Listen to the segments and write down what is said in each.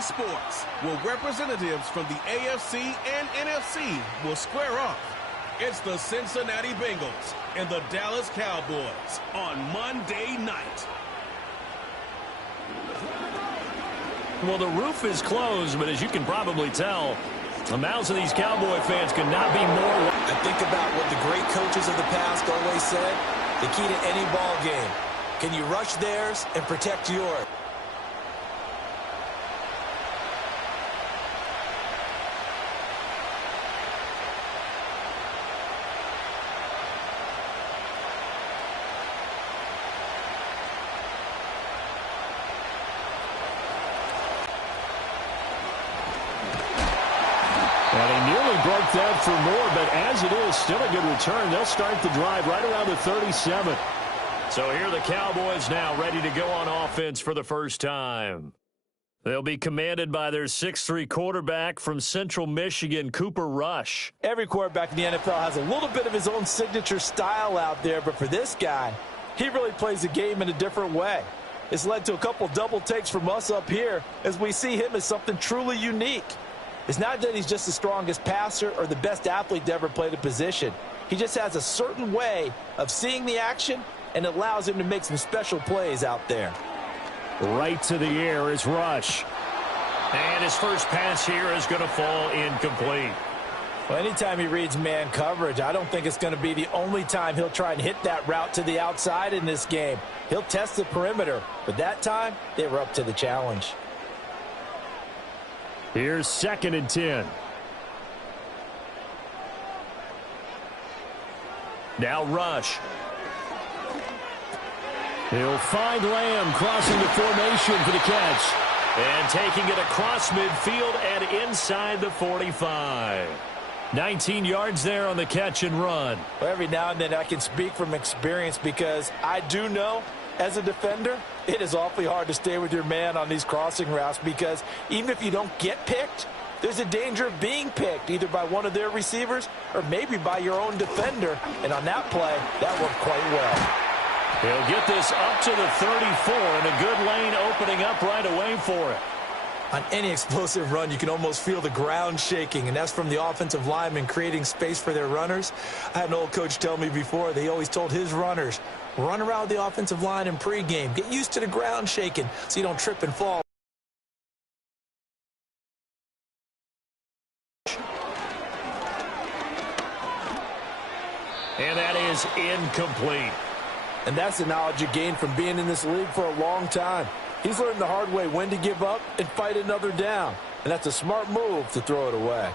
Sunday sports, where representatives from the AFC and NFC will square off. It's the Cincinnati Bengals and the Dallas Cowboys on Monday night. Well, the roof is closed, but as you can probably tell, the mouths of these Cowboy fans could not be more. I think about what the great coaches of the past always said. The key to any ball game. Can you rush theirs and protect yours? And he nearly broke that for more, but as it is, still a good return. They'll start the drive right around the 37. So here are the Cowboys now ready to go on offense for the first time. They'll be commanded by their 6'3" quarterback from Central Michigan, Cooper Rush. Every quarterback in the NFL has a little bit of his own signature style out there, but for this guy, he really plays the game in a different way. It's led to a couple double takes from us up here as we see him as something truly unique. It's not that he's just the strongest passer or the best athlete to ever play the position. He just has a certain way of seeing the action, and it allows him to make some special plays out there. Right to the air is Rush. And his first pass here is going to fall incomplete. Well, anytime he reads man coverage, I don't think it's going to be the only time he'll try and hit that route to the outside in this game. He'll test the perimeter, but that time they were up to the challenge. Here's 2nd and 10. Now Rush. He'll find Lamb crossing the formation for the catch. And taking it across midfield and inside the 45. 19 yards there on the catch and run. Well, every now and then I can speak from experience because I do know as a defender, it is awfully hard to stay with your man on these crossing routes because even if you don't get picked, there's a danger of being picked either by one of their receivers or maybe by your own defender. And on that play, that worked quite well. He'll get this up to the 34 and a good lane opening up right away for it. On any explosive run, you can almost feel the ground shaking, and that's from the offensive linemen creating space for their runners. I had an old coach tell me before, they always told his runners, run around the offensive line in pregame. Get used to the ground shaking so you don't trip and fall. And that is incomplete. And that's the knowledge you gain from being in this league for a long time. He's learned the hard way when to give up and fight another down. And that's a smart move to throw it away.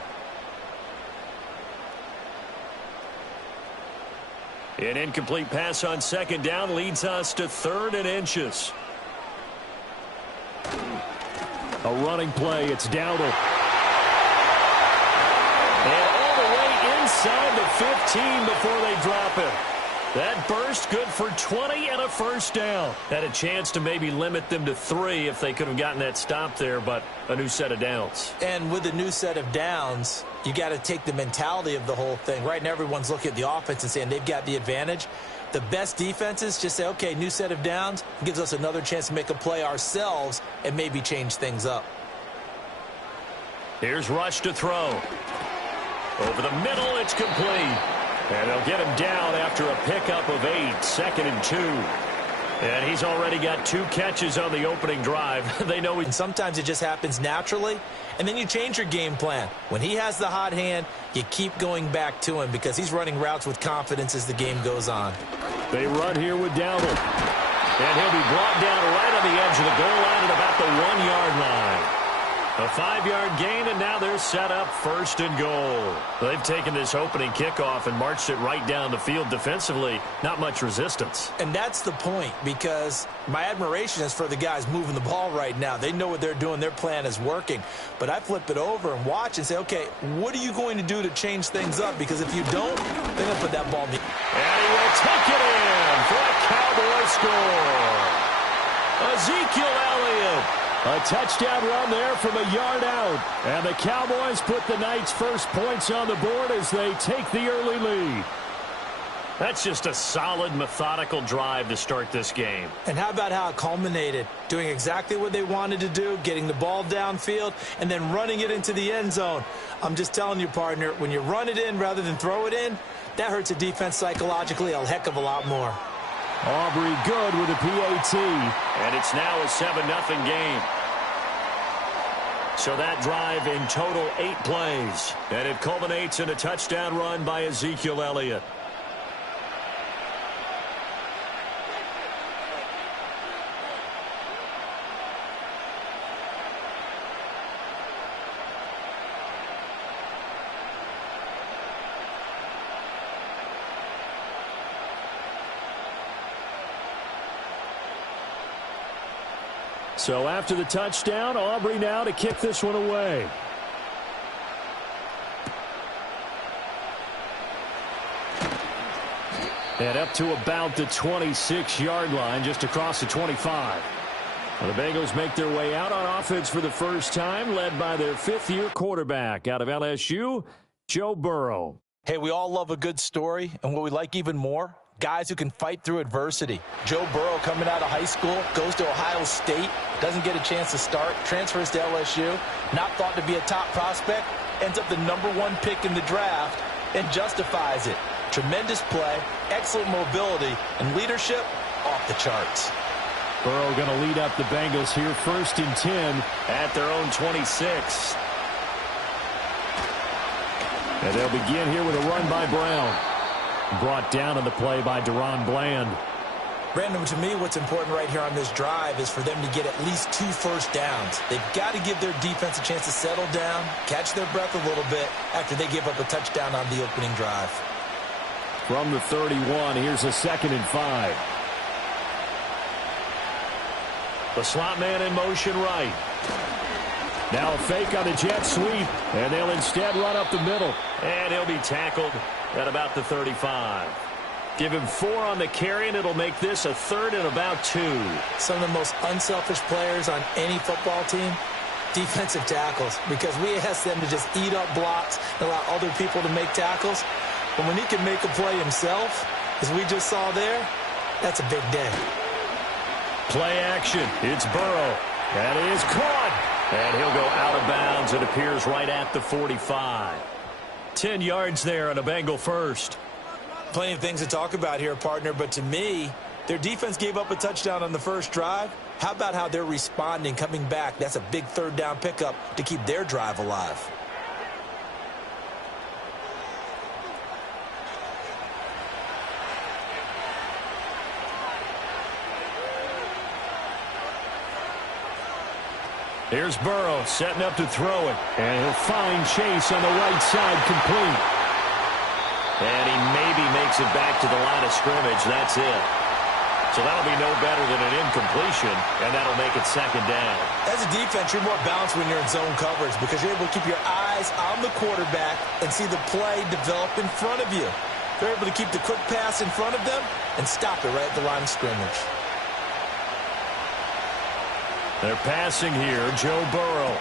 An incomplete pass on 2nd down leads us to 3rd and inches. A running play. It's Dowdle. And all the way inside the 15 before they drop it. That burst good for 20 and a first down. Had a chance to maybe limit them to 3 if they could have gotten that stop there, but a new set of downs. And with a new set of downs, you got to take the mentality of the whole thing. Right now, everyone's looking at the offense and saying they've got the advantage. The best defenses just say, okay, new set of downs. It gives us another chance to make a play ourselves and maybe change things up. Here's Rush to throw. Over the middle, it's complete. And they'll get him down after a pickup of 8, 2nd and 2. And he's already got 2 catches on the opening drive. They know and sometimes it just happens naturally, and then you change your game plan. When he has the hot hand, you keep going back to him because he's running routes with confidence as the game goes on. They run here with Dowdle. And he'll be brought down right on the edge of the goal line at about the 1-yard line. A 5-yard gain, and now they're set up 1st and goal. They've taken this opening kickoff and marched it right down the field defensively. Not much resistance. And that's the point, because my admiration is for the guys moving the ball right now. They know what they're doing. Their plan is working. But I flip it over and watch and say, okay, what are you going to do to change things up? Because if you don't, they're going to put that ball in the... And he will take it in for a Cowboy score. Ezekiel Elliott. A touchdown run there from a yard out. And the Cowboys put the night's first points on the board as they take the early lead. That's just a solid, methodical drive to start this game. And how about how it culminated? Doing exactly what they wanted to do, getting the ball downfield, and then running it into the end zone. I'm just telling you, partner, when you run it in rather than throw it in, that hurts a defense psychologically a heck of a lot more. Aubrey good with a PAT. And it's now a 7-0 game. So that drive in total 8 plays. And it culminates in a touchdown run by Ezekiel Elliott. So after the touchdown, Aubrey now to kick this one away. And up to about the 26-yard line, just across the 25. Well, the Bengals make their way out on offense for the first time, led by their 5th-year quarterback out of LSU, Joe Burrow. Hey, we all love a good story, and what we like even more, guys who can fight through adversity. Joe Burrow coming out of high school, goes to Ohio State, doesn't get a chance to start, transfers to LSU, not thought to be a top prospect, ends up the #1 pick in the draft, and justifies it. Tremendous play, excellent mobility, and leadership off the charts. Burrow going to lead up the Bengals here, 1st and 10 at their own 26. And they'll begin here with a run by Brown. Brought down on the play by Deron Bland. Brandon, to me, what's important right here on this drive is for them to get at least 2 first downs. They've got to give their defense a chance to settle down, catch their breath a little bit after they give up a touchdown on the opening drive. From the 31, here's a 2nd and 5. The slot man in motion right. Now a fake on the jet sweep, and they'll instead run up the middle. And he'll be tackled at about the 35. Give him 4 on the carry, and it'll make this a 3rd and about 2. Some of the most unselfish players on any football team, defensive tackles, because we ask them to just eat up blocks and allow other people to make tackles. But when he can make a play himself, as we just saw there, that's a big day. Play action. It's Burrow. That is caught. And he'll go out of bounds. It appears right at the 45. 10 yards there on a Bengal first. Plenty of things to talk about here, partner, but to me, their defense gave up a touchdown on the first drive. How about how they're responding, coming back? That's a big 3rd down pickup to keep their drive alive. Here's Burrow setting up to throw it. And he'll find Chase on the right side complete. And he maybe makes it back to the line of scrimmage. That's it. So that'll be no better than an incompletion, and that'll make it 2nd down. As a defense, you're more balanced when you're in zone coverage because you're able to keep your eyes on the quarterback and see the play develop in front of you. They're able to keep the quick pass in front of them and stop it right at the line of scrimmage. They're passing here, Joe Burrow.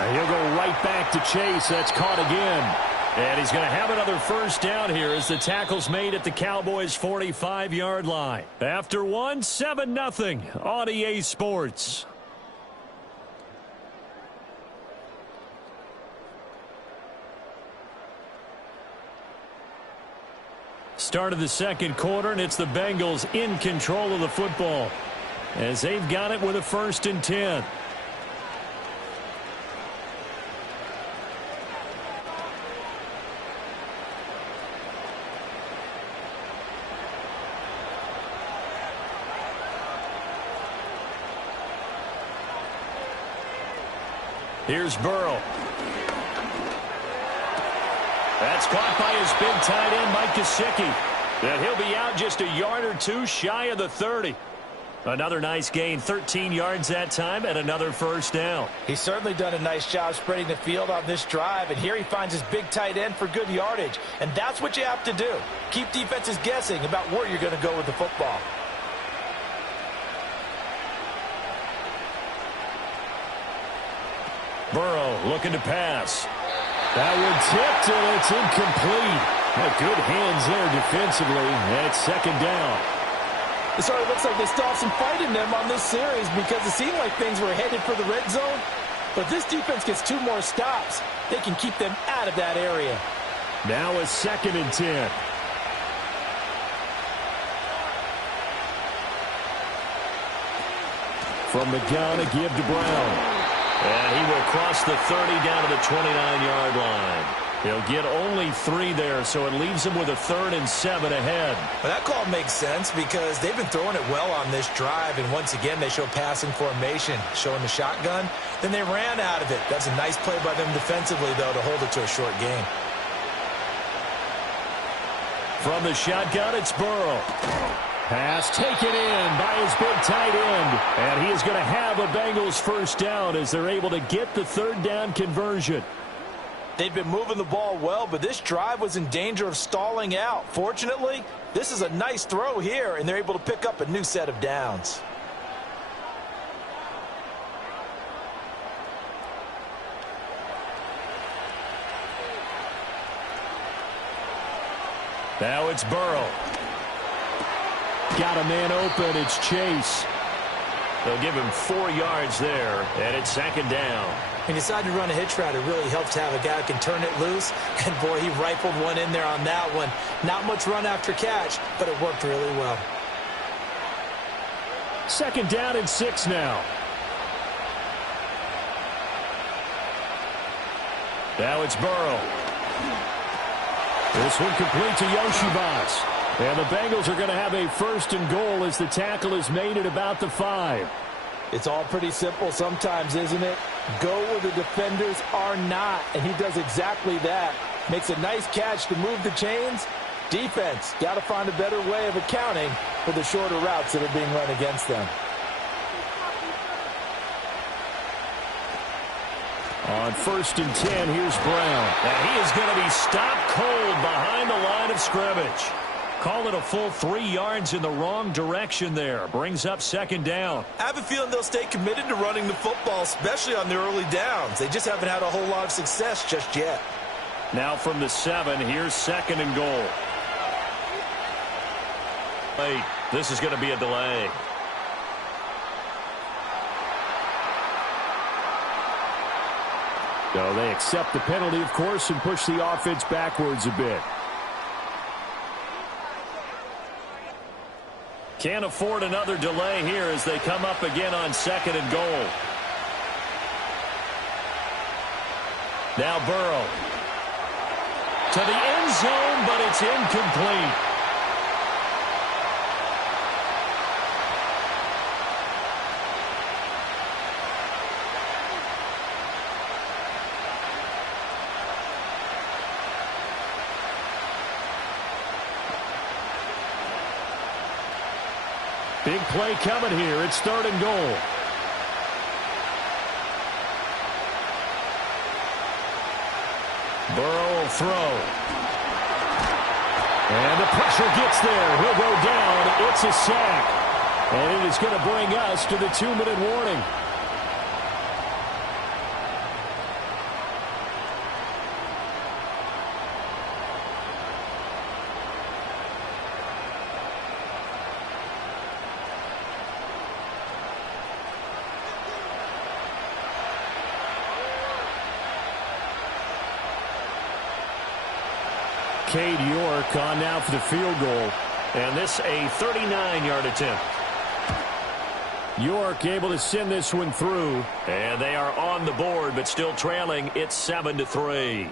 And he'll go right back to Chase. That's caught again. And he's going to have another first down here as the tackle's made at the Cowboys' 45-yard line. After 7-0 on EA Sports. Start of the 2nd quarter, and it's the Bengals in control of the football as they've got it with a 1st and 10. Here's Burrow. That's caught by his big tight end, Mike Gesicki. And he'll be out just a yard or 2 shy of the 30. Another nice gain, 13 yards that time, and another first down. He's certainly done a nice job spreading the field on this drive, and here he finds his big tight end for good yardage. And that's what you have to do. Keep defenses guessing about where you're going to go with the football. Burrow looking to pass. That one tipped, and it's incomplete. Good hands there defensively. And it's second down. It sort of looks like they still have some fight in them on this series because it seemed like things were headed for the red zone. But this defense gets 2 more stops. They can keep them out of that area. Now a 2nd and 10. From the gun, a give to Brown. And he will cross the 30 down to the 29-yard line. He'll get only 3 there, so it leaves him with a 3rd and 7 ahead. Well, that call makes sense because they've been throwing it well on this drive, and once again they show passing formation, showing the shotgun. Then they ran out of it. That's a nice play by them defensively, though, to hold it to a short gain. From the shotgun, it's Burrow. Pass taken in by his big tight end. And he is going to have a Bengals first down as they're able to get the 3rd down conversion. They've been moving the ball well, but this drive was in danger of stalling out. Fortunately, this is a nice throw here, and they're able to pick up a new set of downs. Now it's Burrow. Got a man open. It's Chase. They'll give him 4 yards there, and it's 2nd down. When you decide to run a hitch route, it really helps to have a guy who can turn it loose. And, boy, he rifled one in there on that one. Not much run after catch, but it worked really well. 2nd down and 6 now. Now it's Burrow. This one complete to Yoshibas. And the Bengals are going to have a 1st and goal as the tackle is made at about the 5. It's all pretty simple sometimes, isn't it? Go where the defenders are not, and he does exactly that. Makes a nice catch to move the chains. Defense, got to find a better way of accounting for the shorter routes that are being run against them. On 1st and 10, here's Brown. And he is going to be stopped cold behind the line of scrimmage. Call it a full 3 yards in the wrong direction there. Brings up 2nd down. I have a feeling they'll stay committed to running the football, especially on their early downs. They just haven't had a whole lot of success just yet. Now from the 7, here's 2nd and goal. Wait, this is going to be a delay. So they accept the penalty, of course, and push the offense backwards a bit. Can't afford another delay here as they come up again on 2nd and goal. Now Burrow. To the end zone, but it's incomplete. Big play coming here. It's 3rd and goal. Burrow will throw. And the pressure gets there. He'll go down. It's a sack. And it is going to bring us to the 2-minute warning. Cade York on now for the field goal. And this a 39-yard attempt. York able to send this one through. And they are on the board, but still trailing. It's 7-3.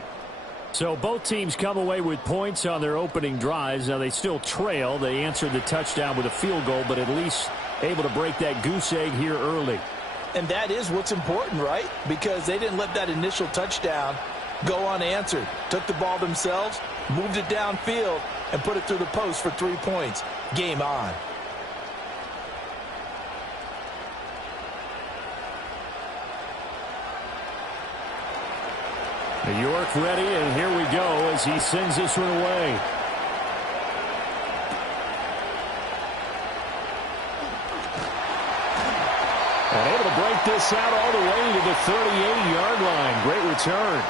So both teams come away with points on their opening drives. Now they still trail. They answered the touchdown with a field goal, but at least able to break that goose egg here early. And that is what's important, right? Because they didn't let that initial touchdown go unanswered. Took the ball themselves, moved it downfield, and put it through the post for 3 points. Game on. York ready, and here we go as he sends this one away. And able to break this out all the way to the 38-yard line. Great return.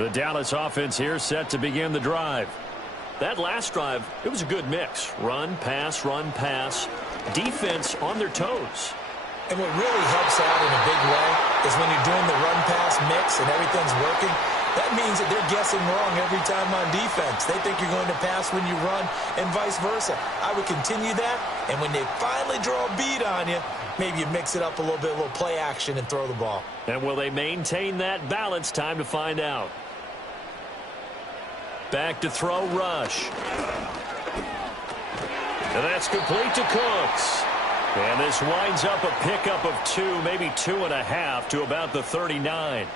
The Dallas offense here set to begin the drive. That last drive, it was a good mix. Run, pass, defense on their toes. And what really helps out in a big way is when you're doing the run-pass mix and everything's working, that means that they're guessing wrong every time on defense. They think you're going to pass when you run and vice versa. I would continue that, and when they finally draw a beat on you, maybe you mix it up a little bit, a little play action, and throw the ball. And will they maintain that balance? Time to find out. Back to throw, Rush. And that's complete to Cooks. And this winds up a pickup of 2, maybe 2.5 to about the 39.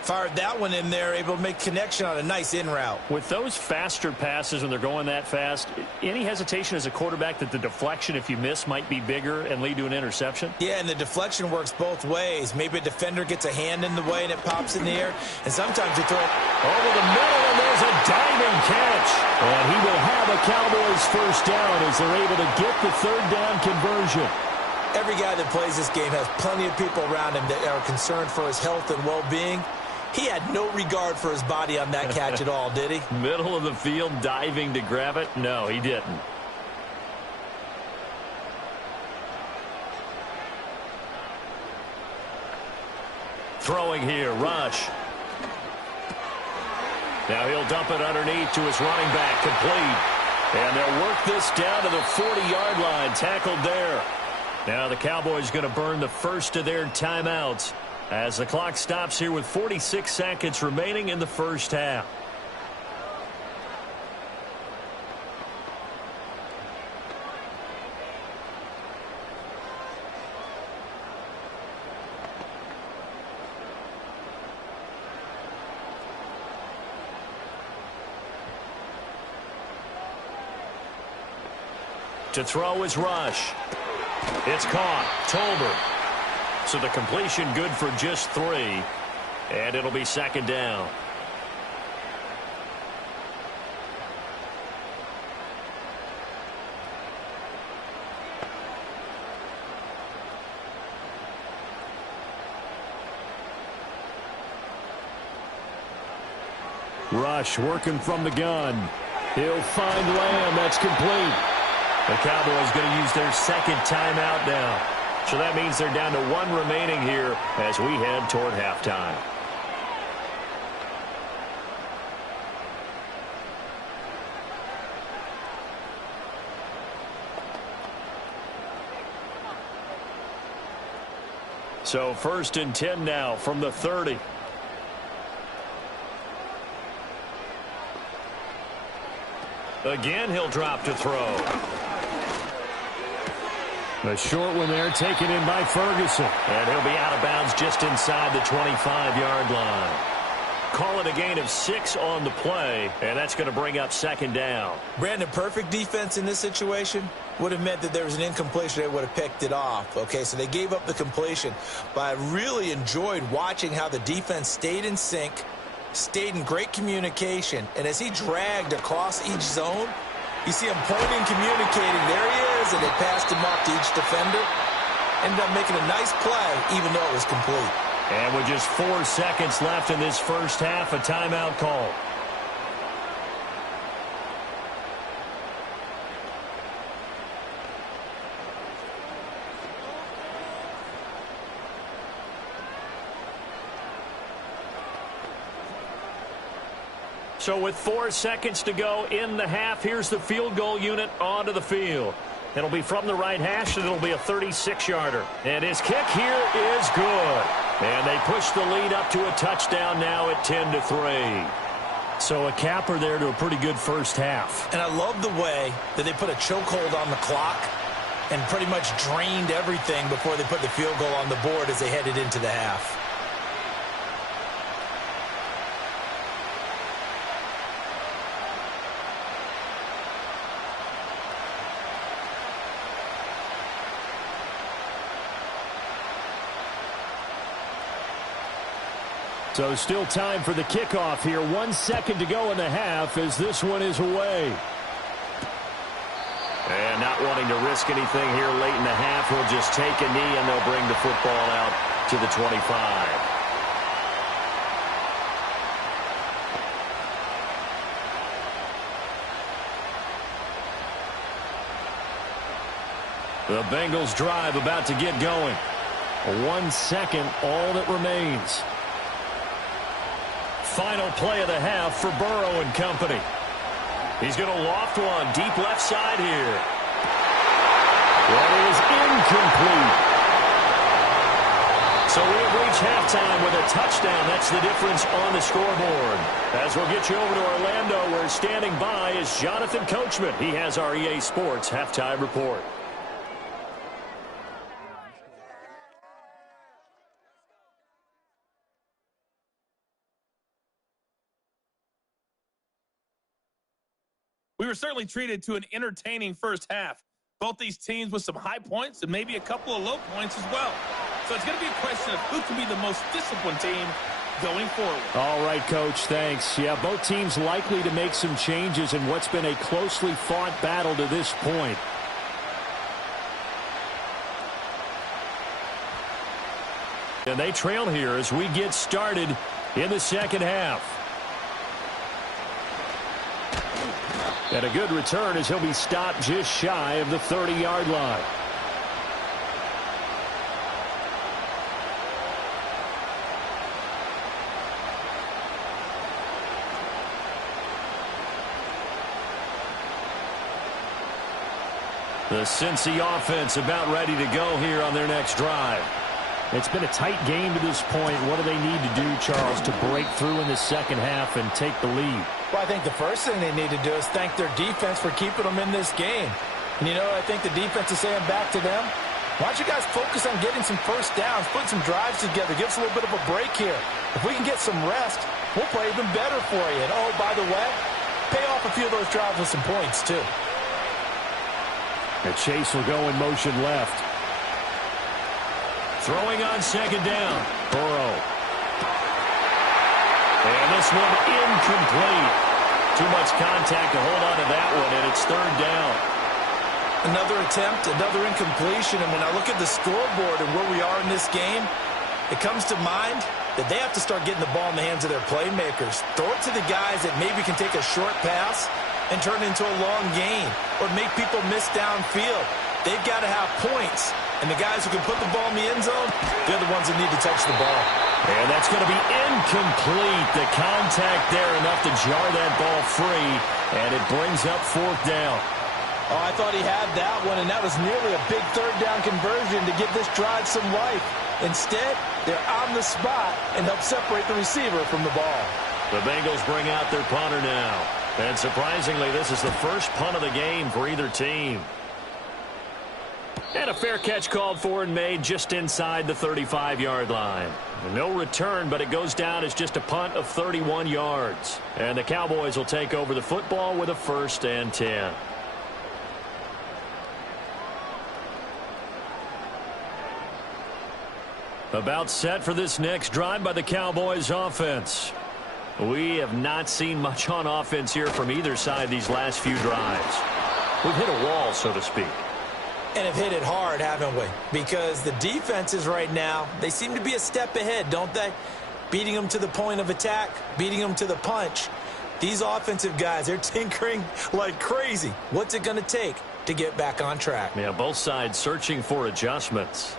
Fired that one in there, able to make connection on a nice in route. With those faster passes when they're going that fast, any hesitation as a quarterback that the deflection, if you miss, might be bigger and lead to an interception? Yeah, and the deflection works both ways. Maybe a defender gets a hand in the way and it pops in the air, and sometimes you throw it over the middle, and there's a diving catch. And he will have a Cowboys first down as they're able to get the third down conversion. Every guy that plays this game has plenty of people around him that are concerned for his health and well-being. He had no regard for his body on that catch at all, did he? Middle of the field, diving to grab it? No, he didn't. Throwing here, Rush. Now he'll dump it underneath to his running back, complete. And they'll work this down to the 40-yard line, tackled there. Now the Cowboys going to burn the first of their timeouts as the clock stops here with 46 seconds remaining in the first half. To throw is Rush. It's caught. Tolbert. So the completion good for just 3. And it'll be second down. Rush working from the gun. He'll find Lamb. That's complete. The Cowboys going to use their second timeout now. So that means they're down to 1 remaining here as we head toward halftime. So 1st and 10 now from the 30. Again, he'll drop to throw. The short one there taken in by Ferguson. And he'll be out of bounds just inside the 25-yard line. Call it a gain of 6 on the play, and that's going to bring up second down. Brandon, perfect defense in this situation would have meant that there was an incompletion. They would have picked it off. Okay, so they gave up the completion. But I really enjoyed watching how the defense stayed in sync, stayed in great communication, and as he dragged across each zone, you see him pointing, communicating. There he is, and they passed him off to each defender. Ended up making a nice play, even though it was complete. And with just 4 seconds left in this first half, a timeout call. So with 4 seconds to go in the half, here's the field goal unit onto the field. It'll be from the right hash, and it'll be a 36-yarder. And his kick here is good. And they push the lead up to a touchdown now at 10-3. So a capper there to a pretty good first half. And I love the way that they put a chokehold on the clock and pretty much drained everything before they put the field goal on the board as they headed into the half. So still time for the kickoff here. 1 second to go in the half as this one is away. And not wanting to risk anything here late in the half, he'll just take a knee and they'll bring the football out to the 25. The Bengals drive about to get going. 1 second, all that remains. Final play of the half for Burrow and company. He's going to loft one deep left side here. That is incomplete. So we have reached halftime with a touchdown. That's the difference on the scoreboard. As we'll get you over to Orlando, where standing by is Jonathan Coachman. He has our EA Sports halftime report. We were certainly treated to an entertaining first half. Both these teams with some high points and maybe a couple of low points as well. So it's going to be a question of who can be the most disciplined team going forward. All right, Coach, thanks. Yeah, both teams likely to make some changes in what's been a closely fought battle to this point. And they trail here as we get started in the second half. And a good return as he'll be stopped just shy of the 30-yard line. The Cincy offense about ready to go here on their next drive. It's been a tight game to this point. What do they need to do, Charles, to break through in the second half and take the lead? Well, I think the first thing they need to do is thank their defense for keeping them in this game. And, you know, I think the defense is saying back to them, why don't you guys focus on getting some first downs, putting some drives together, give us a little bit of a break here. If we can get some rest, we'll play even better for you. And, oh, by the way, pay off a few of those drives with some points, too. And Chase will go in motion left. Throwing on second down. Burrow. And this one incomplete. Too much contact to hold on to that one, and it's third down. Another attempt, another incompletion. And when I look at the scoreboard and where we are in this game, it comes to mind that they have to start getting the ball in the hands of their playmakers. Throw it to the guys that maybe can take a short pass and turn it into a long gain or make people miss downfield. They've got to have points. And the guys who can put the ball in the end zone, they're the ones that need to touch the ball. And that's going to be incomplete. The contact there enough to jar that ball free. And it brings up fourth down. Oh, I thought he had that one, and that was nearly a big third down conversion to give this drive some life. Instead, they're on the spot and help separate the receiver from the ball. The Bengals bring out their punter now. And surprisingly, this is the first punt of the game for either team. And a fair catch called for and made just inside the 35-yard line. No return, but it goes down as just a punt of 31 yards. And the Cowboys will take over the football with a 1st and 10. About set for this next drive by the Cowboys offense. We have not seen much on offense here from either side these last few drives. We've hit a wall, so to speak. And have hit it hard, haven't we? Because the defenses right now, they seem to be a step ahead, don't they? Beating them to the point of attack, beating them to the punch. These offensive guys, they're tinkering like crazy. What's it going to take to get back on track? Yeah, both sides searching for adjustments.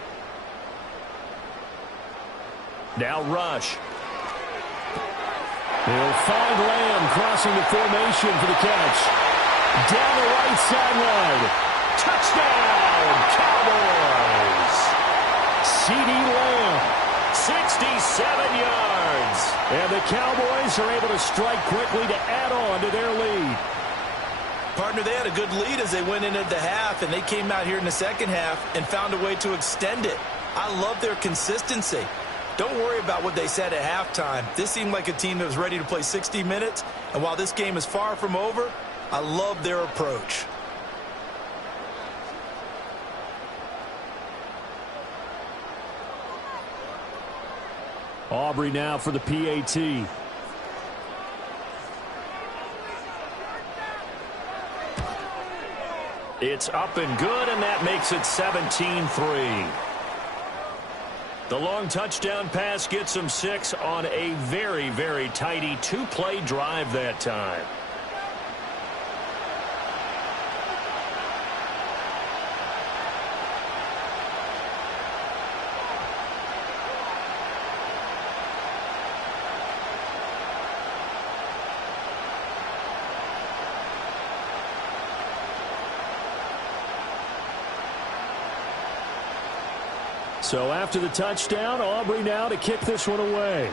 Now Rush. He'll find Lamb crossing the formation for the catch. Down the right sideline. Touchdown, Cowboys! C.D. Lamb, 67 yards. And the Cowboys are able to strike quickly to add on to their lead. Partner, they had a good lead as they went into the half, and they came out here in the second half and found a way to extend it. I love their consistency. Don't worry about what they said at halftime. This seemed like a team that was ready to play 60 minutes, and while this game is far from over, I love their approach. Aubrey now for the PAT. It's up and good, and that makes it 17-3. The long touchdown pass gets them 6 on a very, very tidy 2-play drive that time. So after the touchdown, Aubrey now to kick this one away.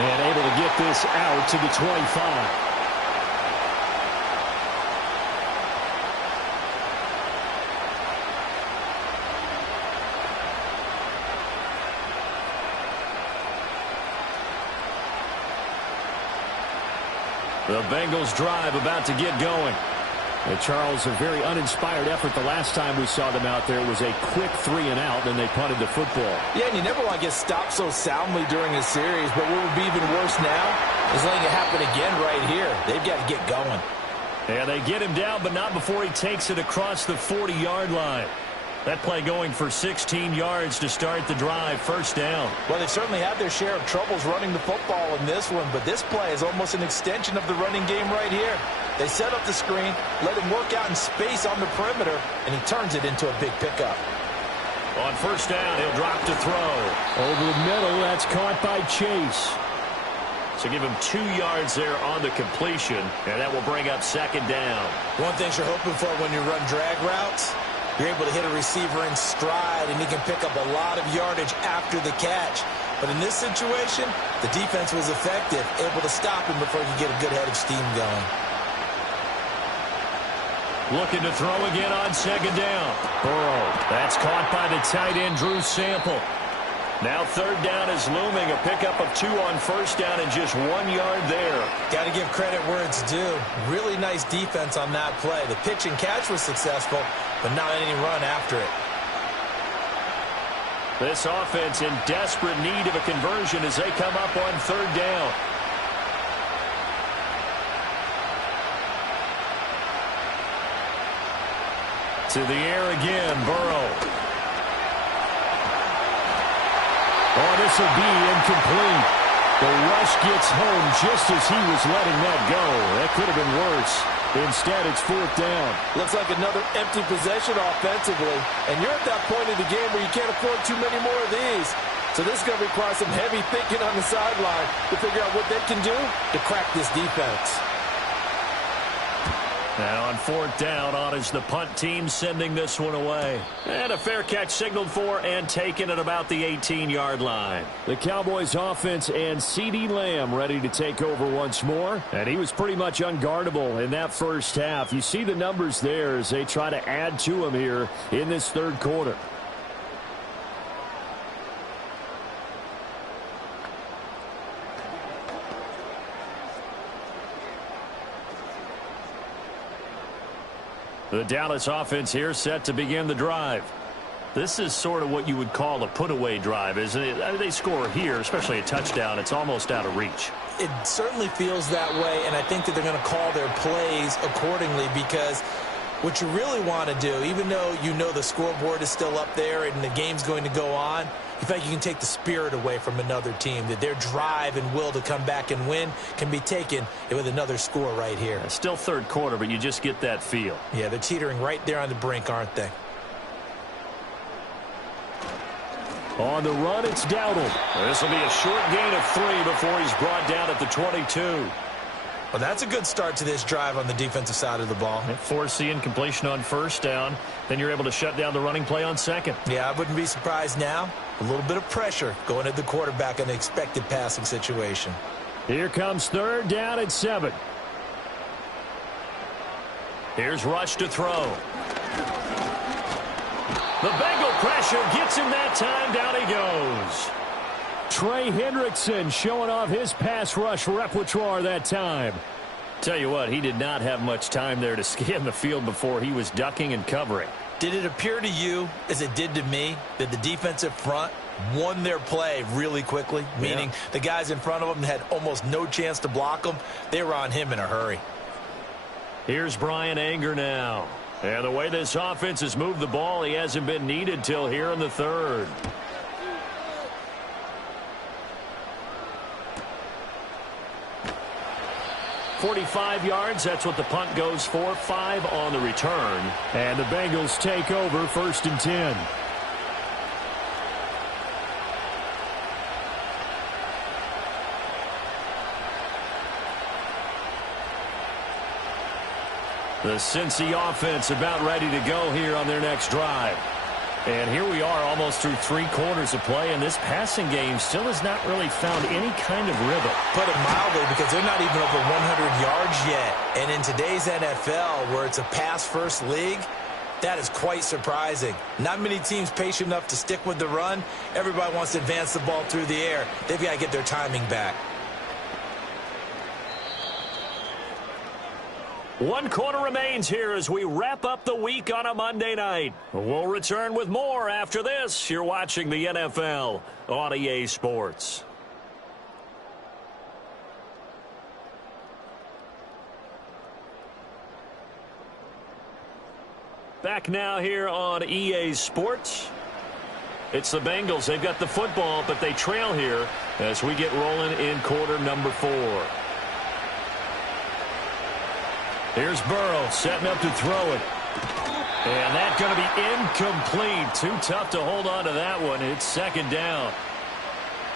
And able to get this out to the 25. The Bengals drive about to get going. And Charles, a very uninspired effort the last time we saw them out there. It was a quick 3 and out, then they punted the football. Yeah, and you never want to get stopped so soundly during a series, but what would be even worse now is letting it happen again right here. They've got to get going. Yeah, they get him down, but not before he takes it across the 40-yard line. That play going for 16 yards to start the drive, first down. Well, they've certainly had their share of troubles running the football in this one, but this play is almost an extension of the running game right here. They set up the screen, let him work out in space on the perimeter, and he turns it into a big pickup. On first down, he'll drop to throw. Over the middle, that's caught by Chase. So give him 2 yards there on the completion, and that will bring up second down. One thing you're hoping for when you run drag routes, you're able to hit a receiver in stride, and he can pick up a lot of yardage after the catch. But in this situation, the defense was effective, able to stop him before he could get a good head of steam going. Looking to throw again on second down. Burrow. That's caught by the tight end, Drew Sample. Now third down is looming. A pickup of 2 on first down and just 1 yard there. Got to give credit where it's due. Really nice defense on that play. The pitch and catch was successful, but not any run after it. This offense in desperate need of a conversion as they come up on third down. To the air again, Burrow. Oh, this will be incomplete. The rush gets home just as he was letting that go. That could have been worse. Instead, it's fourth down. Looks like another empty possession offensively. And you're at that point in the game where you can't afford too many more of these. So this is going to require some heavy thinking on the sideline to figure out what they can do to crack this defense. Now on fourth down, on is the punt team sending this one away. And a fair catch signaled for and taken at about the 18-yard line. The Cowboys offense and CeeDee Lamb ready to take over once more. And he was pretty much unguardable in that first half. You see the numbers there as they try to add to him here in this third quarter. The Dallas offense here set to begin the drive. This is sort of what you would call a put-away drive, isn't it? I mean, they score here, especially a touchdown. It's almost out of reach. It certainly feels that way, and I think that they're going to call their plays accordingly because what you really want to do, even though you know the scoreboard is still up there and the game's going to go on, you feel like you can take the spirit away from another team, that their drive and will to come back and win can be taken with another score right here. It's still third quarter, but you just get that feel. Yeah, they're teetering right there on the brink, aren't they? On the run, it's Dowdle. This will be a short gain of 3 before he's brought down at the 22. Well, that's a good start to this drive on the defensive side of the ball. Force the incompletion on first down. Then you're able to shut down the running play on second. Yeah, I wouldn't be surprised now. A little bit of pressure going at the quarterback in the expected passing situation. Here comes third down at 7. Here's Rush to throw. The Bengal pressure gets him that time. Down he goes. Trey Hendrickson showing off his pass rush repertoire that time. Tell you what, he did not have much time there to scan the field before he was ducking and covering. Did it appear to you, as it did to me, that the defensive front won their play really quickly? Meaning the guys in front of them had almost no chance to block him. They were on him in a hurry. Here's Brian Anger now. And the way this offense has moved the ball, he hasn't been needed till here in the third. .45 yards, that's what the punt goes for. 5 on the return. And the Bengals take over first and 10. The Cincy offense about ready to go here on their next drive. And here we are almost through 3 quarters of play, and this passing game still has not really found any kind of rhythm. Put it mildly, because they're not even over 100 yards yet. And in today's NFL, where it's a pass-first league, that is quite surprising. Not many teams patient enough to stick with the run. Everybody wants to advance the ball through the air. They've got to get their timing back. 1 quarter remains here as we wrap up the week on a Monday night. We'll return with more after this. You're watching the NFL on EA Sports. Back now here on EA Sports. It's the Bengals. They've got the football, but they trail here as we get rolling in quarter number 4. Here's Burrow setting up to throw it. And that's going to be incomplete. Too tough to hold on to that one. It's second down.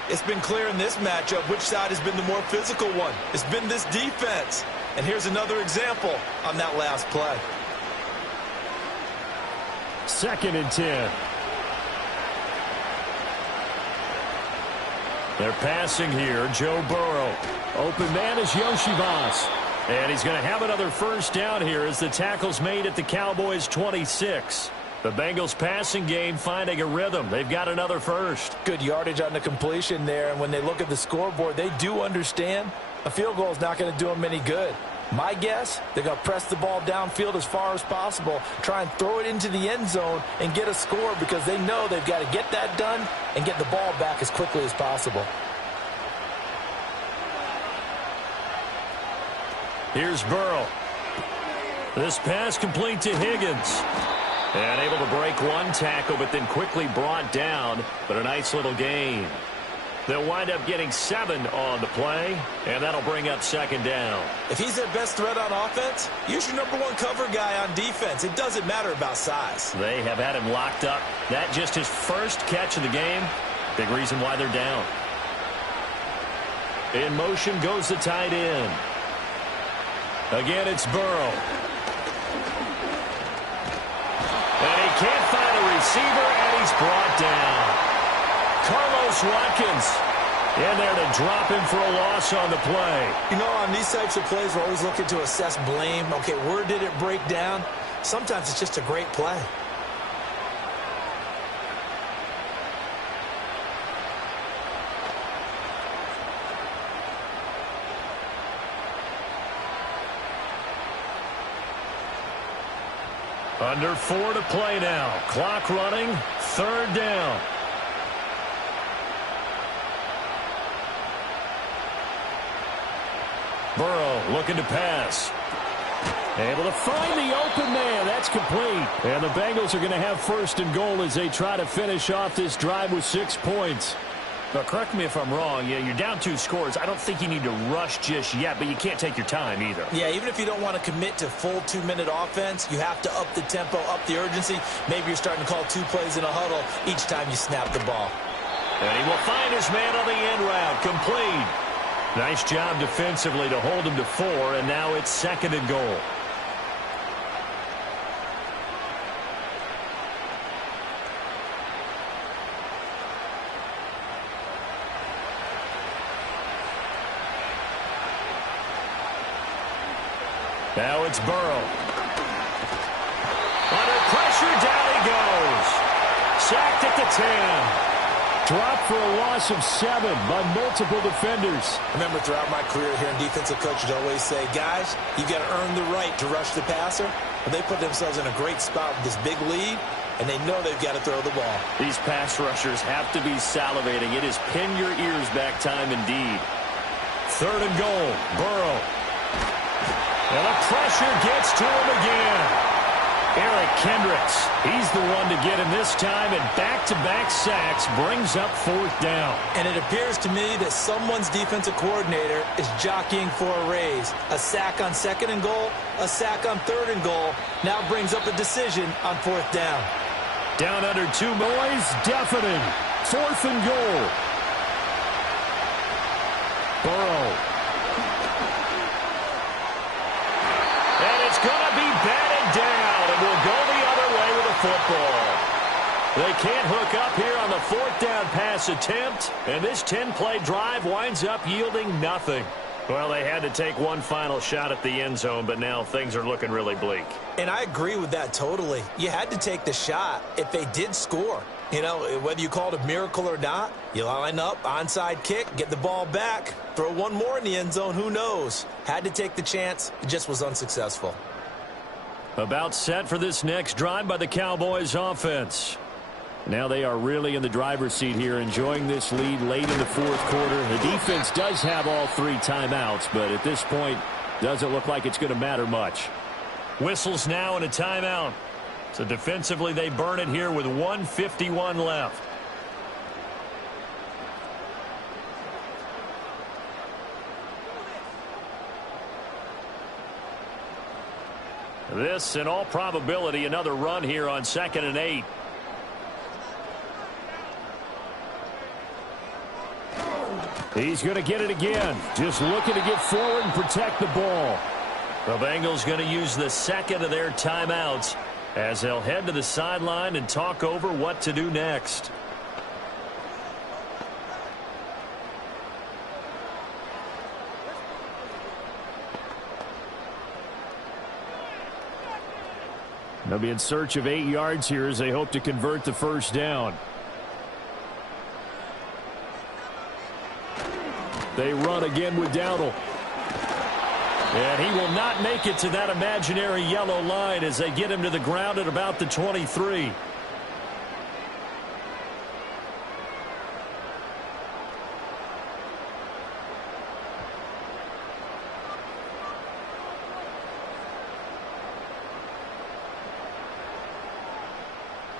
It's been clear in this matchup which side has been the more physical one. It's been this defense. And here's another example on that last play. 2nd and 10. They're passing here. Joe Burrow. Open man is Yoshivas. And he's going to have another first down here as the tackle's made at the Cowboys' 26. The Bengals passing game finding a rhythm. They've got another first. Good yardage on the completion there. And when they look at the scoreboard, they do understand a field goal is not going to do them any good. My guess, they're going to press the ball downfield as far as possible, try and throw it into the end zone and get a score because they know they've got to get that done and get the ball back as quickly as possible. Here's Burrow. This pass complete to Higgins. And able to break 1 tackle, but then quickly brought down. But a nice little gain. They'll wind up getting 7 on the play, and that'll bring up 2nd down. If he's their best threat on offense, use your number 1 cover guy on defense. It doesn't matter about size. They have had him locked up. That just his first catch of the game. Big reason why they're down. In motion goes the tight end. Again, it's Burrow. And he can't find a receiver, and he's brought down. Carlos Watkins in there to drop him for a loss on the play. You know, on these types of plays, we're always looking to assess blame. Okay, where did it break down? Sometimes it's just a great play. Under 4 to play now. Clock running. 3rd down. Burrow looking to pass. Able to find the open man. That's complete. And the Bengals are going to have 1st and goal as they try to finish off this drive with 6 points. Now, correct me if I'm wrong. Yeah, you're down 2 scores. I don't think you need to rush just yet, but you can't take your time either. Yeah, even if you don't want to commit to full 2-minute offense, you have to up the tempo, up the urgency. Maybe you're starting to call 2 plays in a huddle each time you snap the ball. And he will find his man on the end route. Complete. Nice job defensively to hold him to 4, and now it's 2nd and goal. Now it's Burrow. Under pressure, down he goes. Sacked at the 10. Dropped for a loss of 7 by multiple defenders. Remember, throughout my career here in defensive coaches always say, guys, you've got to earn the right to rush the passer. But they put themselves in a great spot with this big lead, and they know they've got to throw the ball. These pass rushers have to be salivating. It is pin your ears back time indeed. 3rd and goal. Burrow. And the pressure gets to him again. Eric Kendricks, he's the one to get him this time, and back-to-back sacks brings up 4th down. And it appears to me that someone's defensive coordinator is jockeying for a raise. A sack on 2nd and goal, a sack on 3rd and goal, now brings up a decision on 4th down. Down under 2 noise, deafening. 4th and goal. Burrow. And it's going to be football. They can't hook up here on the fourth down pass attempt, and this 10-play drive winds up yielding nothing. Well, they had to take one final shot at the end zone, but now things are looking really bleak. And I agree with that totally. You had to take the shot if they did score. You know, whether you call it a miracle or not, you line up, onside kick, get the ball back, throw one more in the end zone, who knows? Had to take the chance, it just was unsuccessful. About set for this next drive by the Cowboys offense. Now they are really in the driver's seat here, enjoying this lead late in the fourth quarter. The defense does have all 3 timeouts, but at this point, doesn't look like it's going to matter much. Whistles now and a timeout. So defensively, they burn it here with 1:51 left. This, in all probability, another run here on 2nd and 8. He's going to get it again. Just looking to get forward and protect the ball. The Bengals going to use the second of their timeouts as they'll head to the sideline and talk over what to do next. They'll be in search of 8 yards here as they hope to convert the first down. They run again with Dowdle. And he will not make it to that imaginary yellow line as they get him to the ground at about the 23.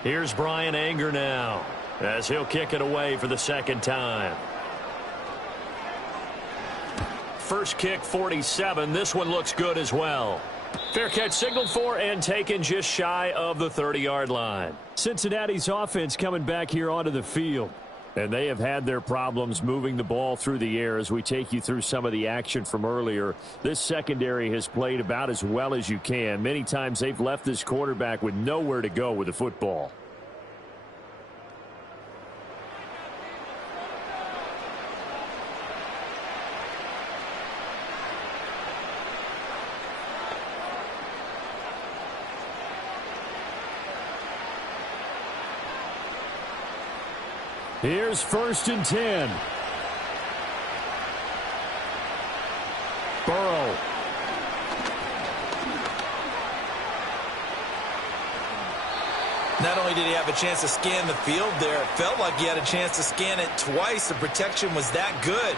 Here's Brian Anger now as he'll kick it away for the second time. First kick, 47. This one looks good as well. Fair catch signaled for and taken just shy of the 30-yard line. Cincinnati's offense coming back here onto the field. And they have had their problems moving the ball through the air as we take you through some of the action from earlier. This secondary has played about as well as you can. Many times they've left this quarterback with nowhere to go with the football. Here's 1st and 10. Burrow. Not only did he have a chance to scan the field there, it felt like he had a chance to scan it twice. The protection was that good.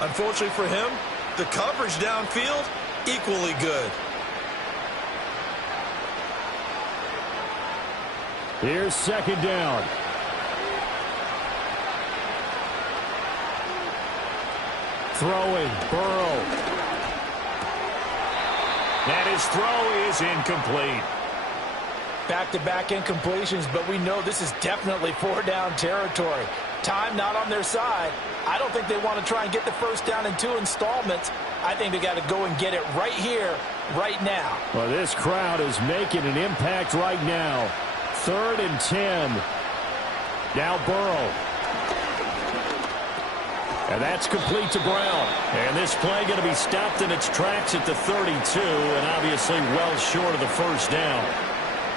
Unfortunately for him, the coverage downfield, equally good. Here's 2nd down. Throwing, Burrow. And his throw is incomplete. Back-to-back incompletions, but we know this is definitely 4-down territory. Time not on their side. I don't think they want to try and get the first down in 2 installments. I think they got to go and get it right here, right now. Well, this crowd is making an impact right now. 3rd and 10. Now Burrow. And that's complete to Brown. And this play going to be stopped in its tracks at the 32, and obviously well short of the first down.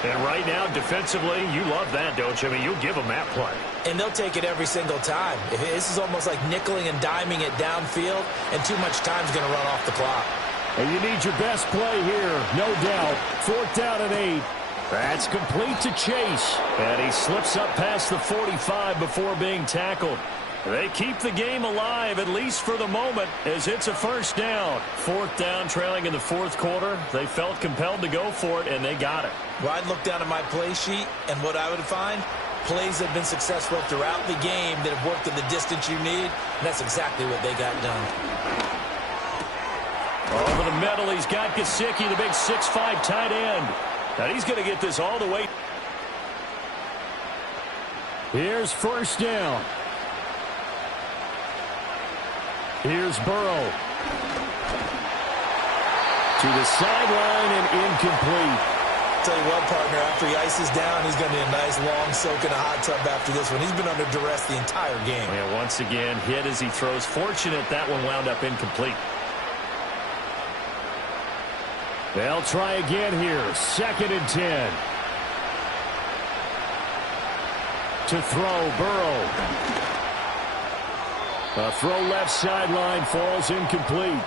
And right now, defensively, you love that, don't you? I mean, you'll give them that play. And they'll take it every single time. This is almost like nickeling and diming it downfield, and too much time's going to run off the clock. And you need your best play here, no doubt. 4th down and 8. That's complete to Chase. And he slips up past the 45 before being tackled. They keep the game alive, at least for the moment, as it's a first down. 4th down, trailing in the 4th quarter. They felt compelled to go for it, and they got it. Well, I'd look down at my play sheet, and what I would find, plays that have been successful throughout the game that have worked in the distance you need, and that's exactly what they got done. Over the middle, he's got Gesicki, the big 6'5" tight end. And he's going to get this all the way. Here's 1st down. Here's Burrow. To the sideline and incomplete. Tell you what, partner, after he ices down, he's going to need a nice long soak in a hot tub after this one. He's been under duress the entire game. Yeah, once again, hit as he throws. Fortunate that one wound up incomplete. They'll try again here. 2nd and 10. To throw, Burrow. A throw left sideline falls incomplete.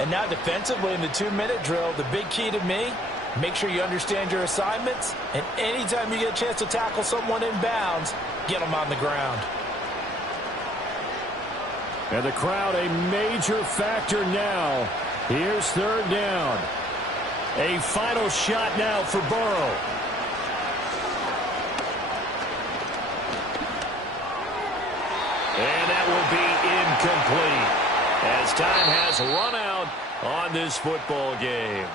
And now defensively in the 2-minute drill, the big key to me, make sure you understand your assignments, and anytime you get a chance to tackle someone in bounds, get them on the ground. And the crowd a major factor now. Here's 3rd down. A final shot now for Burrow. And that will be incomplete as time has run out on this football game.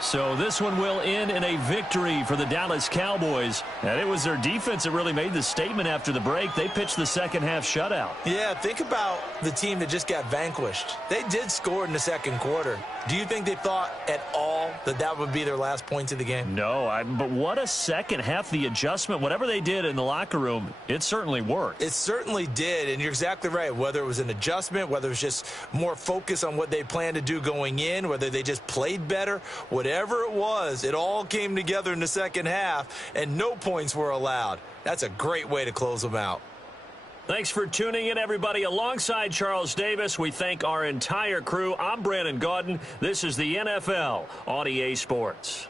So this one will end in a victory for the Dallas Cowboys. And it was their defense that really made the statement after the break. They pitched the second-half shutout. Yeah, think about the team that just got vanquished. They did score in the second quarter. Do you think they thought at all that that would be their last points of the game? No, but what a second half. The adjustment, whatever they did in the locker room, it certainly worked. It certainly did, and you're exactly right. Whether it was an adjustment, whether it was just more focus on what they planned to do going in, whether they just played better, whatever it was, it all came together in the second half, and no points were allowed. That's a great way to close them out. Thanks for tuning in, everybody. Alongside Charles Davis, we thank our entire crew. I'm Brandon Gaudin. This is the NFL on EA Sports.